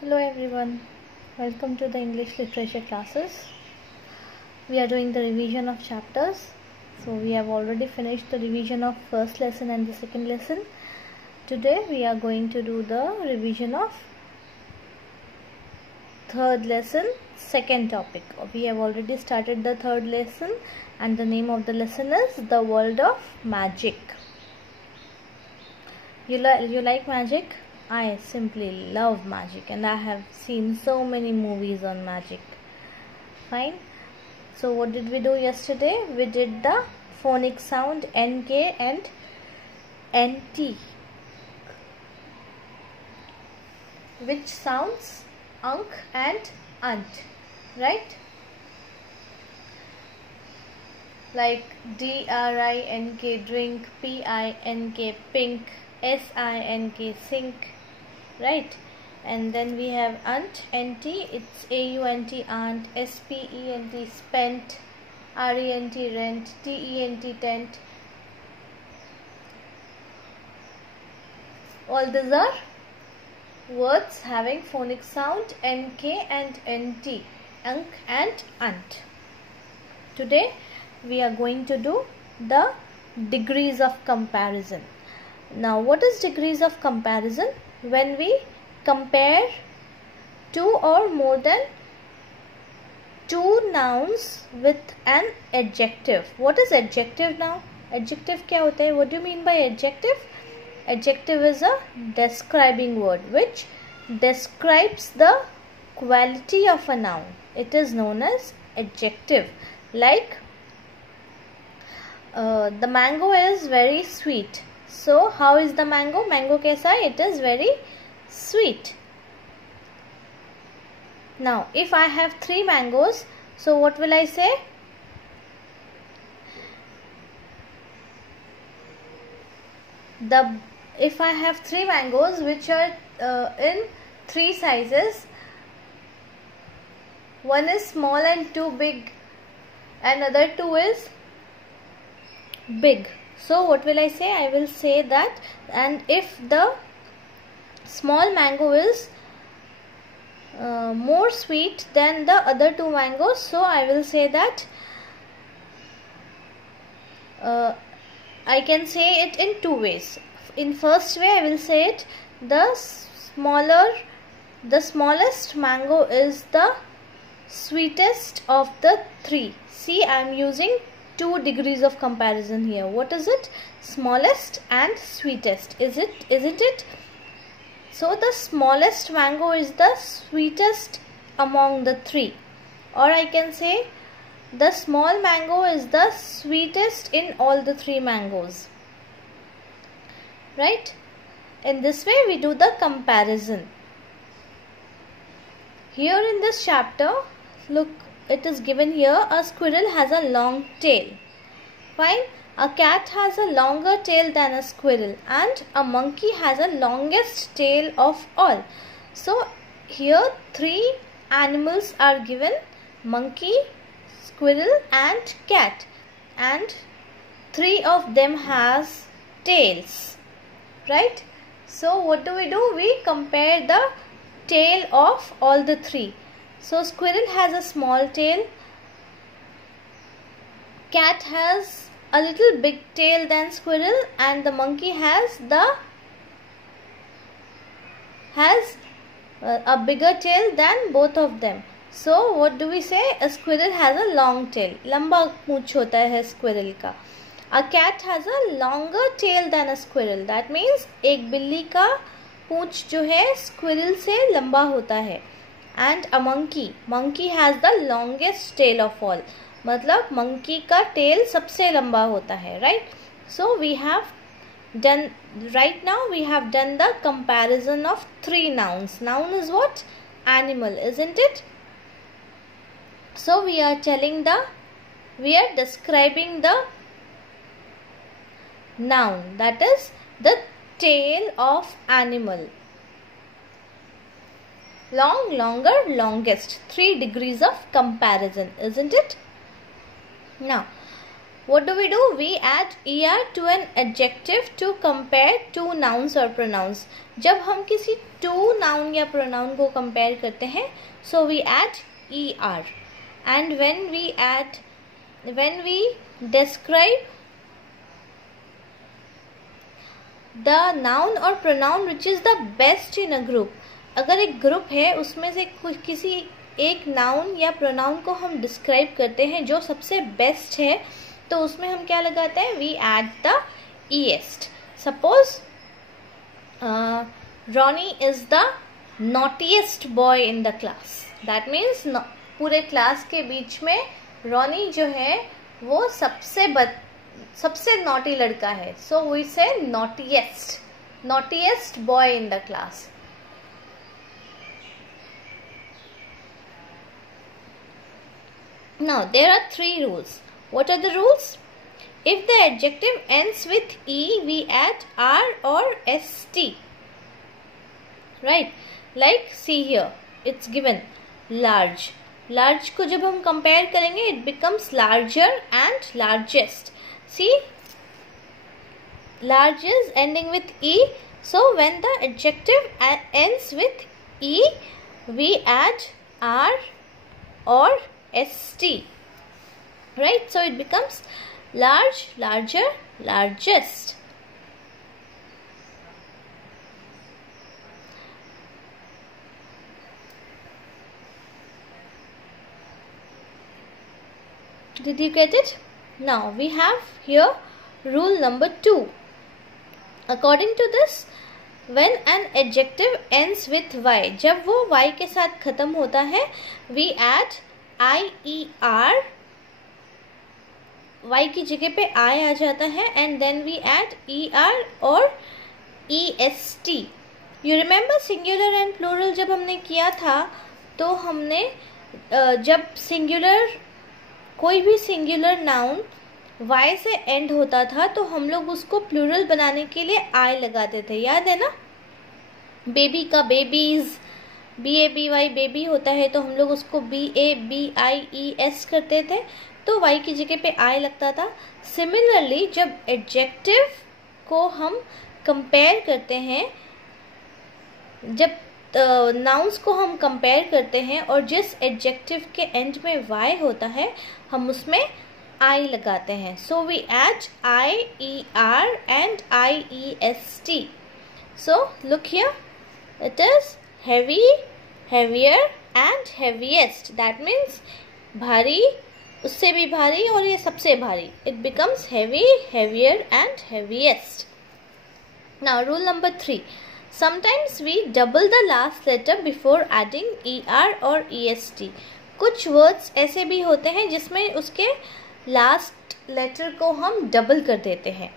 Hello everyone, welcome to the English literature classes. We are doing the revision of chapters. So we have already finished the revision of first lesson and the second lesson. Today we are going to do the revision of third lesson, second topic. We have already started the third lesson and the name of the lesson is The World of Magic. You like magic? I simply love magic and I have seen so many movies on magic. Fine. So what did we do yesterday? We did the phonic sound NK and NT, which sounds unk and unt, right? Like DRINK drink, PINK pink, SINK sink, right? And then we have unt, NT, it's AUNT aunt, SPENT spent, RENT rent, TENT tent. All these are words having phonic sound NK and NT, unk and unt. Today we are going to do the degrees of comparison. Now what is degrees of comparison? When we compare two or more than two nouns with an adjective. What is adjective now? Adjective क्या होता है? What do you mean by adjective? Adjective is a describing word which describes the quality of a noun. It is known as adjective. Like the mango is very sweet. So how is the mango? Mango कैसा है? It is very sweet. Now if I have 3 mangoes, so what will I say? If I have 3 mangoes which are in 3 sizes, one is small and 2 big, and other 2 is big. So what will I say? I will say that, and if the small mango is more sweet than the other 2 mangoes, so I will say that I can say it in 2 ways. In first way I will say it, the smallest mango is the sweetest of the 3. See, I am using 2 degrees of comparison here. What is it? Smallest and sweetest. Isn't it? So the smallest mango is the sweetest among the 3. Or I can say the small mango is the sweetest in all the 3 mangoes. Right? In this way we do the comparison. Here in this chapter, look, it is given here, a squirrel has a long tail. Fine. A cat has a longer tail than a squirrel, and a monkey has a longest tail of all. So here 3 animals are given: monkey, squirrel and cat, and 3 of them has tails, right? So what do? We compare the tail of all the 3. So squirrel has a small tail, cat has a little big tail than squirrel, and the monkey has a bigger tail than both of them. So what do we say? A squirrel has a long tail, लंबा पूंछ होता है squirrel का. A cat has a longer tail than a squirrel. That means एक बिल्ली का पूंछ जो है squirrel से लंबा होता है. And a monkey has the longest tail of all. मतलब monkey का tail सबसे लंबा होता है, right? So we have done, right now we have done the comparison of 3 nouns. Noun is what? Animal, isn't it? So we are describing the noun, that is the tail of animal. Long, longer, longest. 3 degrees of comparison, isn't it? Now, What do? We add er to an adjective to compare two nouns or pronouns. जब हम किसी two noun या pronoun को compare करते हैं, so we add er. And when we describe the noun or pronoun which is the best in a group, अगर एक group है उसमें से किसी एक नाउन या प्रोनाउन को हम डिस्क्राइब करते हैं जो सबसे बेस्ट है, तो उसमें हम क्या लगाते हैं? We add the est. Suppose Ronnie is the naughtiest boy in the class. That means पूरे क्लास के बीच में रॉनी जो है वो सबसे नॉटी लड़का है. सो वी से naughtiest boy in the class. Now there are 3 rules. What are the rules? If the adjective ends with e, we add r or st. Right? Like see here, it's given large. Large को जब हम compare करेंगे, it becomes larger and largest. See, large is ending with e. So when the adjective ends with e, we add r or st. Right? So it becomes large, larger, largest. Did you get it? Now we have here rule number 2. According to this, when an adjective ends with y, जब वो y के साथ खत्म होता है, we add IER, y की जगह पे I आ जाता है, and then we add ER और EST. You remember singular and plural जब हमने किया था, तो हमने जब कोई भी सिंगुलर नाउन y से एंड होता था तो हम लोग उसको प्लूरल बनाने के लिए I लगाते थे. याद है ना? बेबी का बेबीज, BABY बेबी होता है तो हम लोग उसको BABIES करते थे, तो y की जगह पे I लगता था. सिमिलरली जब एडजेक्टिव को हम कंपेयर करते हैं, जब नाउन्स को हम कंपेयर करते हैं और जिस एडजेक्टिव के एंड में y होता है, हम उसमें I लगाते हैं. So we add IER and IEST. So look here, it is heavy, heavier and heaviest. That means भारी, उससे भी भारी और ये सबसे भारी. It becomes heavy, heavier and heaviest. Now rule number 3. Sometimes we double the last letter before adding ER or EST. कुछ words ऐसे भी होते हैं जिसमें उसके last letter को हम double कर देते हैं,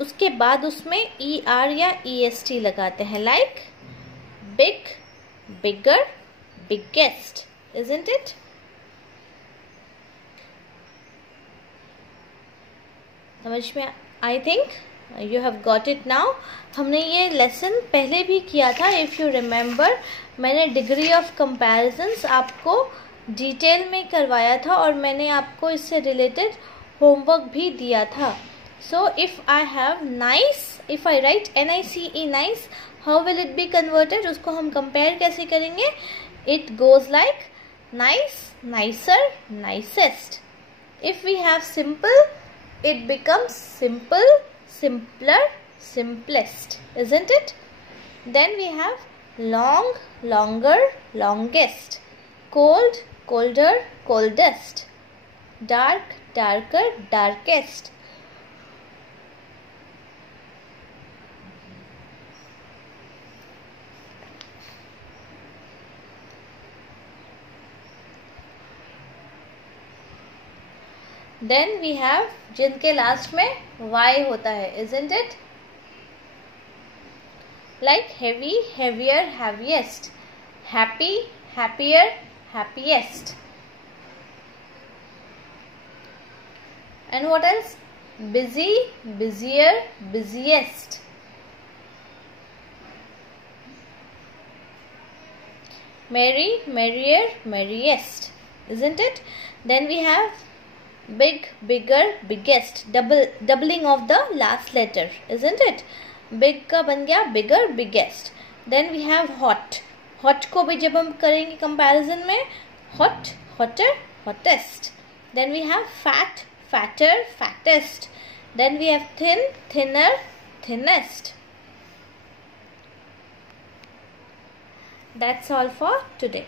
उसके बाद उसमें ER या EST लगाते हैं. Like big, bigger, biggest, isn't it? समझ में? I think you have got it now. हमने ये लेसन पहले भी किया था. If you remember, मैंने डिग्री ऑफ कंपैरिजन्स आपको डिटेल में करवाया था और मैंने आपको इससे रिलेटेड होमवर्क भी दिया था. So if I have nice, if I write NICE nice, how will it be converted? उसको हम कंपेयर कैसे करेंगे? It goes like nice, nicer, nicest. If we have simple, it becomes simple, simpler, simplest, isn't it? Then we have long, longer, longest, cold, colder, coldest, dark, darker, darkest. Then we have जिनके last में y होता है, isn't it? Like heavy, heavier, heaviest, happy, happier, happiest. And what else? Busy, busier, busiest. Merry, merrier, merriest, isn't it? Then we have Big, bigger, biggest. Doubling of the last letter, isn't it? Big का बन गया bigger, biggest. Then we have hot. Hot को भी जब हम करेंगे comparison में, hot, hotter, hottest. Then we have fat, fatter, fattest. Then we have thin, thinner, thinnest. That's all for today.